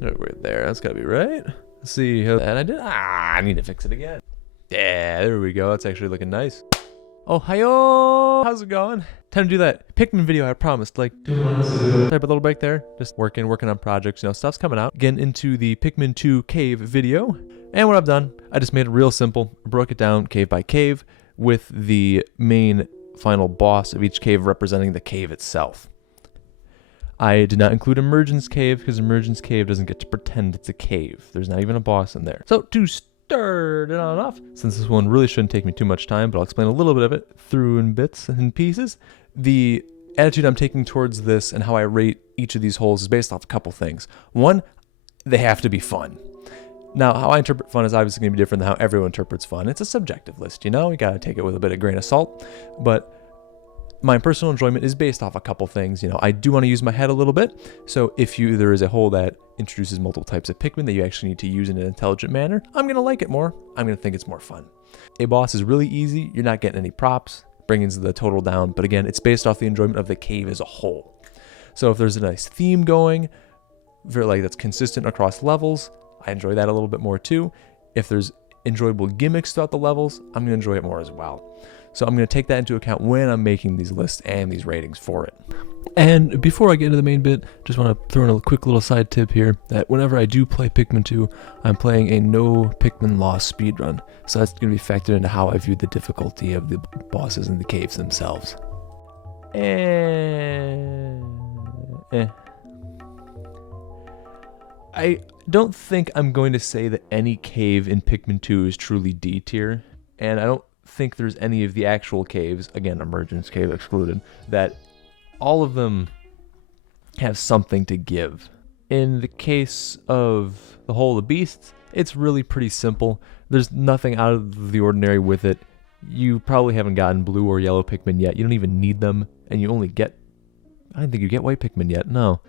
Right there, that's gotta be right. Let's see how that I did. I need to fix it again. Yeah, there we go. That's actually looking nice. Oh, hiyo! How's it going? Time to do that Pikmin video I promised, like 2 months ago. Type a little break there. Just working on projects, stuff's coming out. Getting into the Pikmin 2 cave video. And what I've done, I just made it real simple. Broke it down cave by cave with the main final boss of each cave representing the cave itself. I did not include Emergence Cave because Emergence Cave doesn't get to pretend it's a cave. There's not even a boss in there. So to start it on off, since this one really shouldn't take me too much time, but I'll explain a little bit of it through in bits and pieces. The attitude I'm taking towards this and how I rate each of these holes is based off a couple things. One, they have to be fun. Now, how I interpret fun is obviously going to be different than how everyone interprets fun. It's a subjective list, you gotta take it with a bit of grain of salt, but my personal enjoyment is based off a couple things. I do want to use my head a little bit. So if there is a hole that introduces multiple types of Pikmin that you actually need to use in an intelligent manner, I'm going to like it more. I'm going to think it's more fun. A boss is really easy. You're not getting any props, bringing the total down. But again, it's based off the enjoyment of the cave as a whole. So if there's a nice theme going, that's consistent across levels, I enjoy that a little bit more too. If there's enjoyable gimmicks throughout the levels, I'm going to enjoy it more as well. So I'm going to take that into account when I'm making these lists and these ratings for it. And before I get into the main bit, just want to throw in a quick little side tip here that whenever I do play Pikmin 2, I'm playing a no Pikmin loss speedrun. So that's going to be factored into how I view the difficulty of the bosses in the caves themselves. I don't think I'm going to say that any cave in Pikmin 2 is truly D tier, and I don't think there's any of the actual caves, again, Emergence Cave excluded, that all of them have something to give. In the case of the Hole of the Beasts, it's really pretty simple. There's nothing out of the ordinary with it. You probably haven't gotten blue or yellow Pikmin yet. You don't even need them, and you only get... I don't think you get white Pikmin yet, no.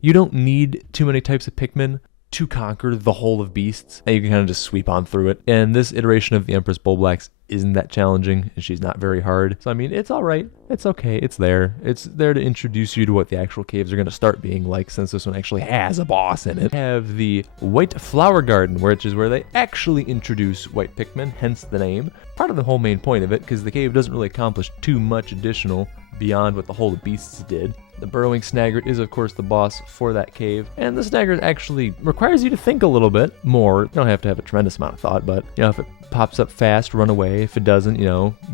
You don't need too many types of Pikmin to conquer the Hole of Beasts, and you can kind of just sweep on through it. And this iteration of the Empress Bulblax isn't that challenging, and she's not very hard. So I mean, it's alright, it's okay, it's there. It's there to introduce you to what the actual caves are going to start being like, since this one actually has a boss in it. We have the White Flower Garden, which is where they actually introduce white Pikmin, hence the name. Part of the whole main point of it, because the cave doesn't really accomplish too much additional beyond what the Hole of Beasts did. The Burrowing Snaggart is of course the boss for that cave, and the Snaggart actually requires you to think a little bit more. You don't have to have a tremendous amount of thought, but if it pops up fast, run away. If it doesn't,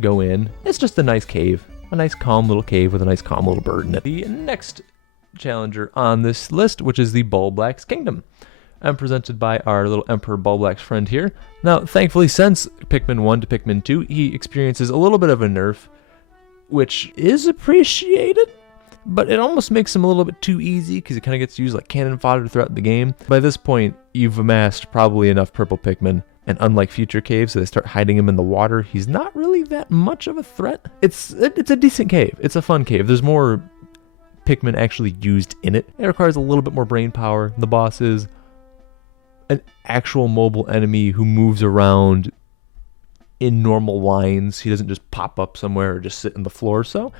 go in. It's just a nice cave. A nice calm little cave with a nice calm little bird in it. The next challenger on this list, which is the Bulblax Kingdom. I'm presented by our little Emperor Bulblax friend here. Now, thankfully, since Pikmin 1 to Pikmin 2, he experiences a little bit of a nerf, which is appreciated, but it almost makes him a little bit too easy because it kind of gets used like cannon fodder throughout the game. By this point, you've amassed probably enough purple Pikmin, and unlike future caves, so they start hiding him in the water, he's not really that much of a threat. It's a decent cave. It's a fun cave. There's more Pikmin actually used in it. It requires a little bit more brain power. The boss is an actual mobile enemy who moves around in normal lines. He doesn't just pop up somewhere or just sit on the floor, so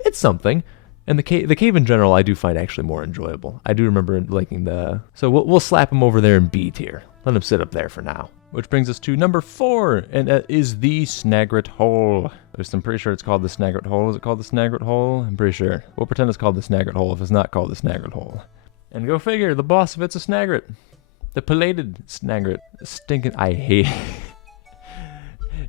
it's something. And the cave in general, I do find actually more enjoyable. I do remember liking so we'll slap him over there in B tier. Let him sit up there for now. Which brings us to number 4, and that is the Snaggart Hole. I'm pretty sure it's called the Snaggart Hole. Is it called the Snaggart Hole? I'm pretty sure. We'll pretend it's called the Snaggart Hole if it's not called the Snaggart Hole. And go figure, the boss of it's a Snaggart. The Pilated Snaggart. Stinking, I hate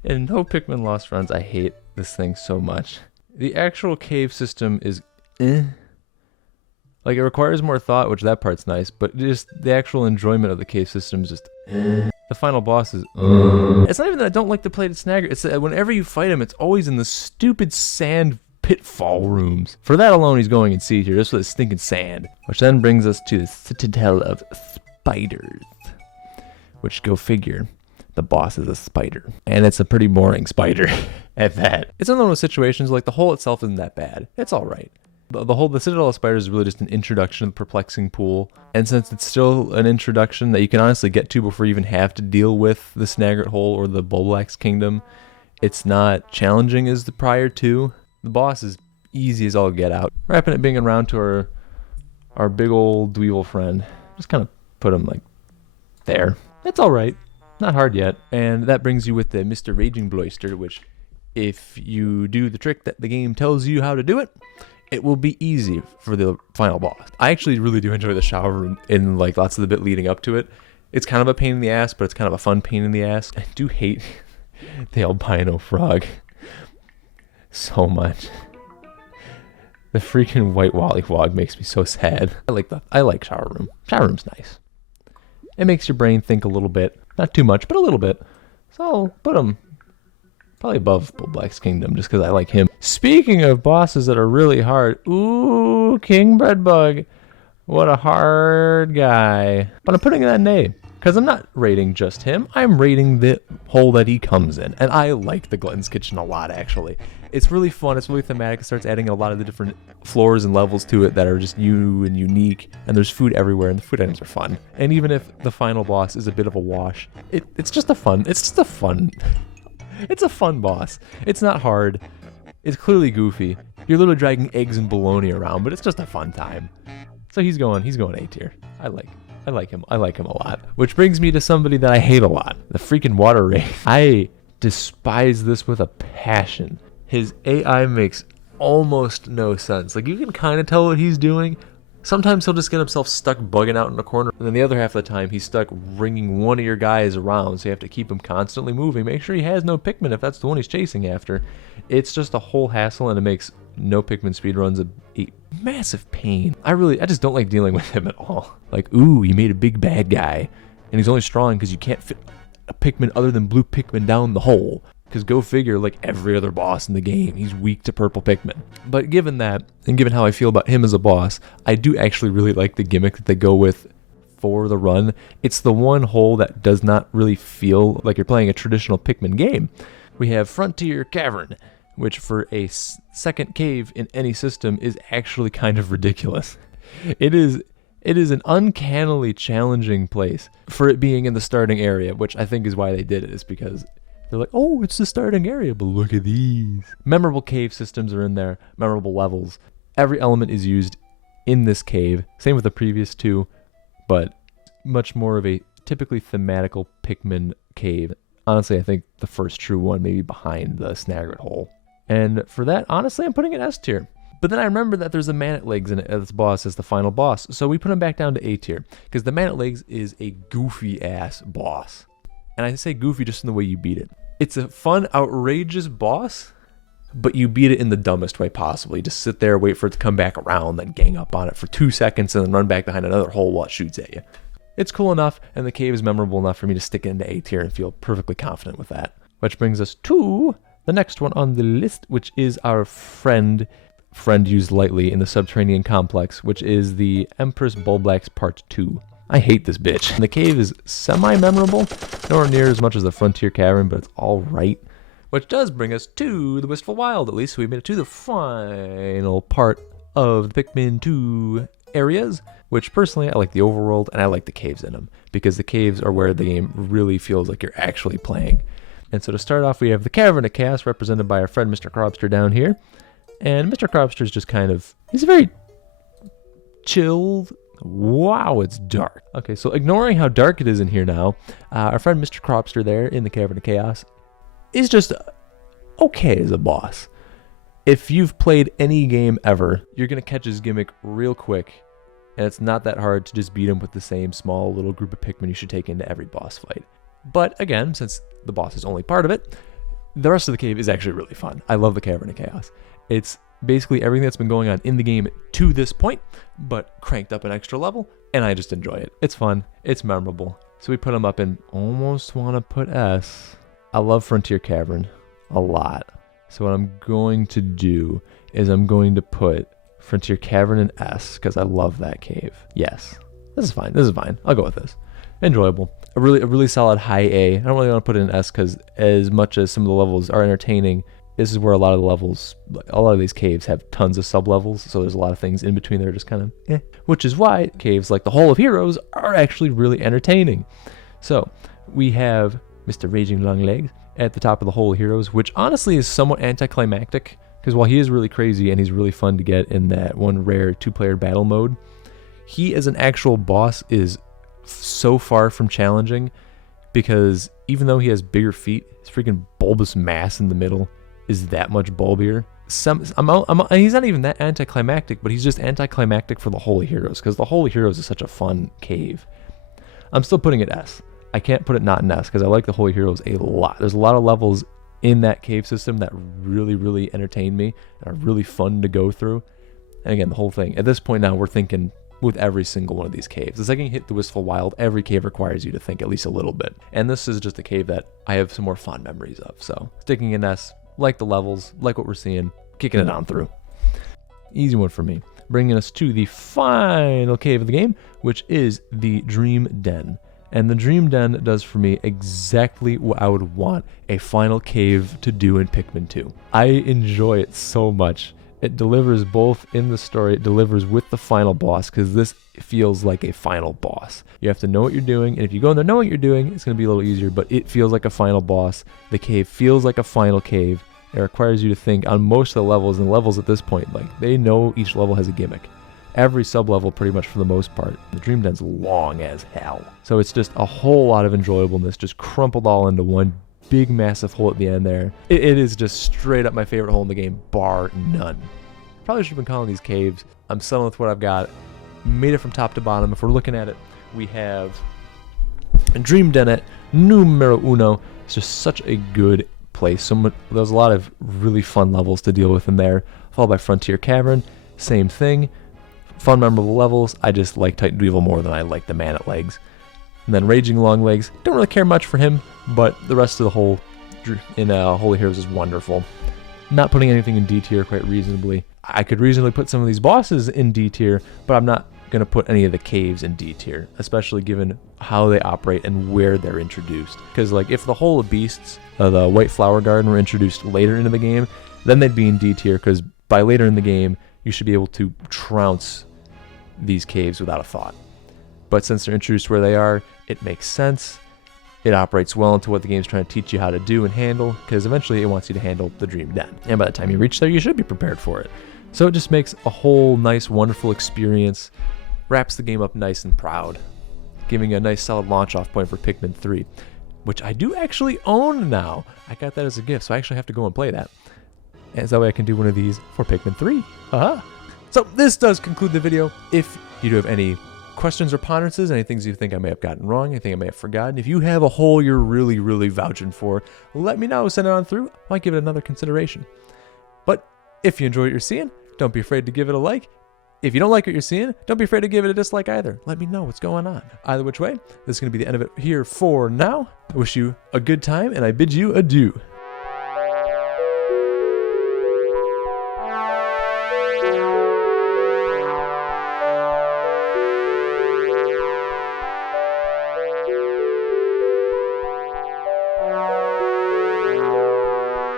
In no Pikmin Lost runs, I hate this thing so much. The actual cave system is Like, it requires more thought, which that part's nice, but just the actual enjoyment of the cave system is just The final boss is It's not even that I don't like the plated snagger, it's that whenever you fight him, it's always in the stupid sand pitfall rooms. For that alone, he's going in C tier, just for the stinking sand. Which then brings us to the Citadel of Spiders. Which, go figure, the boss is a spider. And it's a pretty boring spider at that. It's one of those situations, like, the hole itself isn't that bad. It's alright. The Citadel of Spiders is really just an introduction to the perplexing pool. And since it's still an introduction that you can honestly get to before you even have to deal with the Snaggart Hole or the Bulblax Kingdom, it's not challenging as the prior two. The boss is easy as all get out. Wrapping it bing around to our big old Dweevil friend. Just kind of put him like there. That's all right. Not hard yet. And that brings you with the Mr. Raging Bloister, which if you do the trick that the game tells you how to do it, it will be easy for the final boss. I actually really do enjoy the shower room in like lots of the bit leading up to it. It's kind of a pain in the ass, but it's kind of a fun pain in the ass. I do hate the albino frog so much. The freaking white Wollywog makes me so sad. I like shower room. Shower room's nice. It makes your brain think a little bit. Not too much, but a little bit. So I'll put him probably above Bulblack's Kingdom just because I like him. Speaking of bosses that are really hard. Ooh, King Breadbug. What a hard guy. But I'm putting that in A. Because I'm not rating just him, I'm rating the hole that he comes in. And I like the Glutton's Kitchen a lot, actually. It's really fun, it's really thematic, it starts adding a lot of the different floors and levels to it that are just new and unique, and there's food everywhere, and the food items are fun. And even if the final boss is a bit of a wash, it's a fun boss. It's not hard, it's clearly goofy. You're literally dragging eggs and bologna around, but it's just a fun time. So he's going A tier. I like him a lot. Which brings me to somebody that I hate a lot. The freaking Water Wraith. I despise this with a passion. His AI makes almost no sense. Like, you can kind of tell what he's doing. Sometimes he'll just get himself stuck bugging out in a corner. And then the other half of the time, he's stuck ringing one of your guys around. So you have to keep him constantly moving. Make sure he has no Pikmin if that's the one he's chasing after. It's just a whole hassle, and it makes no Pikmin speedruns a massive pain. I just don't like dealing with him at all. Like, ooh, you made a big bad guy. And he's only strong because you can't fit a Pikmin other than blue Pikmin down the hole. Because go figure, like every other boss in the game, he's weak to purple Pikmin. But given that, and given how I feel about him as a boss, I do actually really like the gimmick that they go with for the run. It's the one hole that does not really feel like you're playing a traditional Pikmin game. We have Frontier Cavern, which for a second cave in any system is actually kind of ridiculous. It is an uncannily challenging place for it being in the starting area, which I think is why they did it, is because they're like, oh, it's the starting area, but look at these. Memorable cave systems are in there, memorable levels. Every element is used in this cave, same with the previous two, but much more of a typically thematical Pikmin cave. Honestly, I think the first true one maybe behind the Snaggered Hole. And for that, honestly, I'm putting it S tier. But then I remember that there's a Manat Legs in it as the boss, as the final boss. So we put him back down to A tier. Because the Manat Legs is a goofy-ass boss. And I say goofy just in the way you beat it. It's a fun, outrageous boss, but you beat it in the dumbest way possible. You just sit there, wait for it to come back around, then gang up on it for 2 seconds, and then run back behind another hole while it shoots at you. It's cool enough, and the cave is memorable enough for me to stick it into A tier and feel perfectly confident with that. Which brings us to the next one on the list, which is our friend used lightly in the Subterranean Complex, which is the Empress Bulblax Part 2. I hate this bitch. The cave is semi-memorable, nowhere near as much as the Frontier Cavern, but it's alright. Which does bring us to the Wistful Wild, at least. So we made it to the final part of the Pikmin 2 areas, which personally I like the overworld and I like the caves in them, because the caves are where the game really feels like you're actually playing. And so to start off, we have the Cavern of Chaos, represented by our friend Mr. Cropster down here. And Mr. Cropster is just kind of, he's very chilled. Wow, it's dark. Okay, so ignoring how dark it is in here now, our friend Mr. Cropster there in the Cavern of Chaos is just okay as a boss. If you've played any game ever, you're going to catch his gimmick real quick, and it's not that hard to just beat him with the same small little group of Pikmin you should take into every boss fight. But again, since the boss is only part of it, the rest of the cave is actually really fun. I love the Cavern of Chaos. It's basically everything that's been going on in the game to this point, but cranked up an extra level, and I just enjoy it. It's fun, it's memorable. So we put him up in almost want to put S. I love Frontier Cavern a lot. So what I'm going to do is I'm going to put Frontier Cavern in S, because I love that cave. Yes, this is fine, I'll go with this. Enjoyable. A really solid high A. I don't really want to put it in S, because as much as some of the levels are entertaining, this is where a lot of these caves have tons of sub-levels, so there's a lot of things in between that are just kind of eh. Which is why caves like the Hole of Heroes are actually really entertaining. So, we have Mr. Raging Longlegs at the top of the Hole of Heroes, which honestly is somewhat anticlimactic Because while he is really crazy and he's really fun to get in that one rare 2-player battle mode, he as an actual boss is so far from challenging, because even though he has bigger feet, his freaking bulbous mass in the middle is that much bulbier. He's not even that anticlimactic, but he's just anticlimactic for the Holy Heroes, because the Holy Heroes is such a fun cave. I'm still putting it S. I can't put it not in S, because I like the Holy Heroes a lot. There's a lot of levels in that cave system that really, really entertain me and are really fun to go through. And again, the whole thing, at this point now, we're thinking with every single one of these caves. The second you hit the Wistful Wild, every cave requires you to think at least a little bit. And this is just a cave that I have some more fond memories of. So sticking in S, like the levels, like what we're seeing, kicking it on through. Easy one for me. Bringing us to the final cave of the game, which is the Dream Den. And the Dream Den does for me exactly what I would want a final cave to do in Pikmin 2. I enjoy it so much. It delivers both in the story, it delivers with the final boss, because this feels like a final boss. You have to know what you're doing, and if you go in there knowing what you're doing, it's going to be a little easier, but it feels like a final boss. The cave feels like a final cave. It requires you to think on most of the levels, and levels at this point, like, they know each level has a gimmick. Every sub-level, pretty much for the most part. The Dream Den's long as hell. So it's just a whole lot of enjoyableness, just crumpled all into one big massive hole at the end there. It is just straight up my favorite hole in the game, bar none. Probably should have been calling these caves. I'm settling with what I've got. Made it from top to bottom. If we're looking at it, we have Dream Den at numero uno. It's just such a good place. There's a lot of really fun levels to deal with in there. Followed by Frontier Cavern, same thing. Fun, memorable levels. I just like Titan Weevil more than I like the Man at Legs. And then Raging Longlegs. Don't really care much for him, but the rest of the whole in Holy Heroes is wonderful. Not putting anything in D tier quite reasonably. I could reasonably put some of these bosses in D tier, but I'm not going to put any of the caves in D tier, especially given how they operate and where they're introduced. Because like if the Hole of Beasts, the White Flower Garden, were introduced later into the game, then they'd be in D tier, because by later in the game, you should be able to trounce these caves without a thought. But since they're introduced where they are, it makes sense. It operates well into what the game's trying to teach you how to do and handle, because eventually it wants you to handle the Dream Den. And by the time you reach there, you should be prepared for it. So it just makes a whole nice, wonderful experience, wraps the game up nice and proud, giving a nice solid launch off point for Pikmin 3, which I do actually own now. I got that as a gift, so I actually have to go and play that. And so that way I can do one of these for Pikmin 3. So this does conclude the video. If you do have any questions or ponderances, any things you think I may have gotten wrong, anything I may have forgotten, if you have a hole you're really, really vouching for, let me know. Send it on through. I might give it another consideration. But if you enjoy what you're seeing, don't be afraid to give it a like. If you don't like what you're seeing, don't be afraid to give it a dislike either. Let me know what's going on. Either which way, this is going to be the end of it here for now. I wish you a good time, and I bid you adieu.